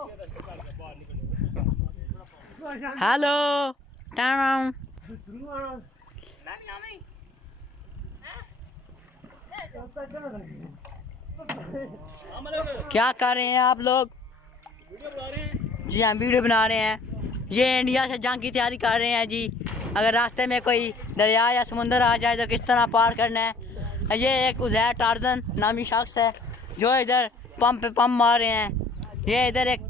Hello क्या कर रहे हैं आप लोग? जी हाँ, वीडियो बना रहे हैं। ये इंडिया से जंग की तैयारी कर रहे हैं जी। अगर रास्ते में कोई दरिया या समुंदर आ जाए तो किस तरह पार करना है। ये एक उज़ैर टार्जन नामी शख्स है जो इधर पंप पे पंप मार रहे हैं। ये इधर एक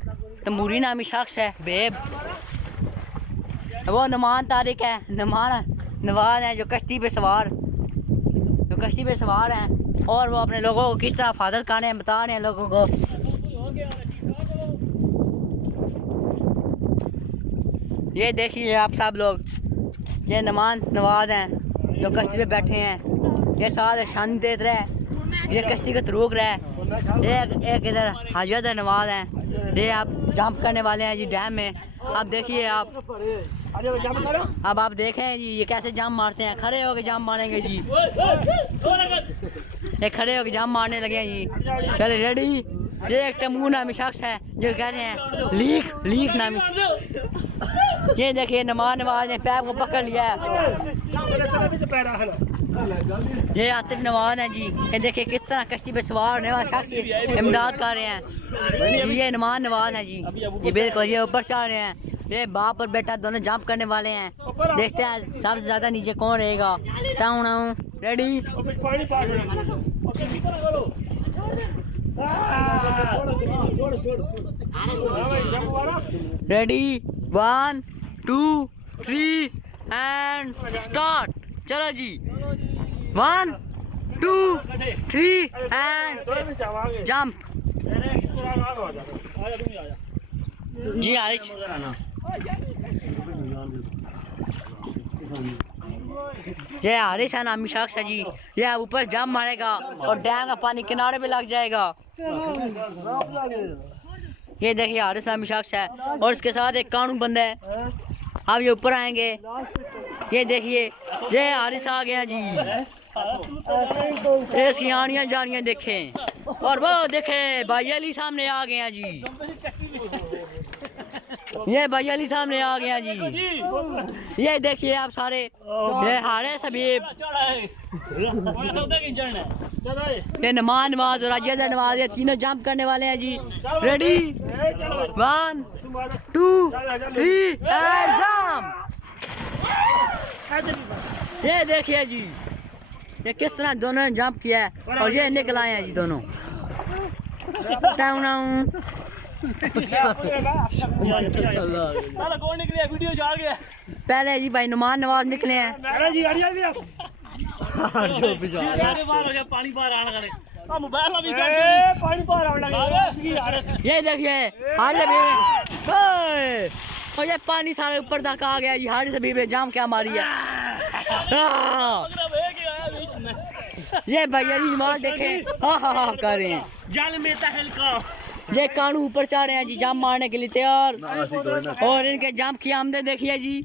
तंबूरी नामी शख्स है बेब, वो नुमान तारिक है, नवाज है जो कश्ती पे सवार हैं और वो अपने लोगों को किस तरह हिफाजत कर रहे हैं, बता रहे हैं लोगों को। ये देखिए आप सब लोग, ये नवाज हैं जो कश्ती पे बैठे हैं। ये साथ शान देते रहे, ये कश्ती को रोक रहा है। एक इधर हाजत नवाज हैं, ये आप जंप करने वाले हैं जी डैम में। अब देखिए अब आप देखें जी ये कैसे जंप मारते हैं। खड़े होके जंप मारेंगे जी, ये खड़े होके जंप मारने लगे हैं जी। चले रेडी। ये एक तमू नामी शख्स है जो कहते हैं लीक नामी। ये देखिए नवाज ने पैर को पकड़ लिया है। ये आतिफ नवाज है जी। ये देखिए किस तरह कश्ती पे सवार होने वाला शख्स इमदाद कर रहे हैं जी। ये नवाज है जी, ये बिल्कुल ये ऊपर चढ़ रहे हैं। ये बाप और बेटा दोनों जंप करने वाले हैं। देखते हैं सबसे ज्यादा नीचे कौन रहेगा। Ready ready 1 2 3 and start. चलो जी 1 2 3 एंड जंप। जी आरिश ये हारिस है नामी शख्स है जी। ये ऊपर जंप मारेगा और डैम का पानी किनारे पे लग जाएगा। ये देखिए हारिस नामी शख्स है और इसके साथ एक कानून बंदा है। अब ये ऊपर आएंगे। ये देखिए ये हारिस आ गया जी। इसकी आनियां जानियां देखें और वो देखे भाई अली सामने आ गया जी। ये भाई अली सामने आ गया जी। ये देखिए आप सारे, ये हारिस हबीब, ये नवाज और अजय नवाज, ये तीनों जंप करने वाले हैं जी। Ready 1 2 3 and jump. ये देखिए जी ये किस तरह दोनों ने जंप किया है और ये निकल आए हैं जी दोनों। पहले जी भाई नवाज निकले हैं। ये देखिए और ये पानी सारे ऊपर तक आ गया जी। हारिस हबीब ने जाम क्या मारी है। ये भैया जी नमाज देखें हाँ कर रहे हैं। जल में तहल का ये कानू ऊपर चढ़ रहे हैं जी जाम मारने के लिए तैयार। और इनके जाम की आमदे देखिए जी।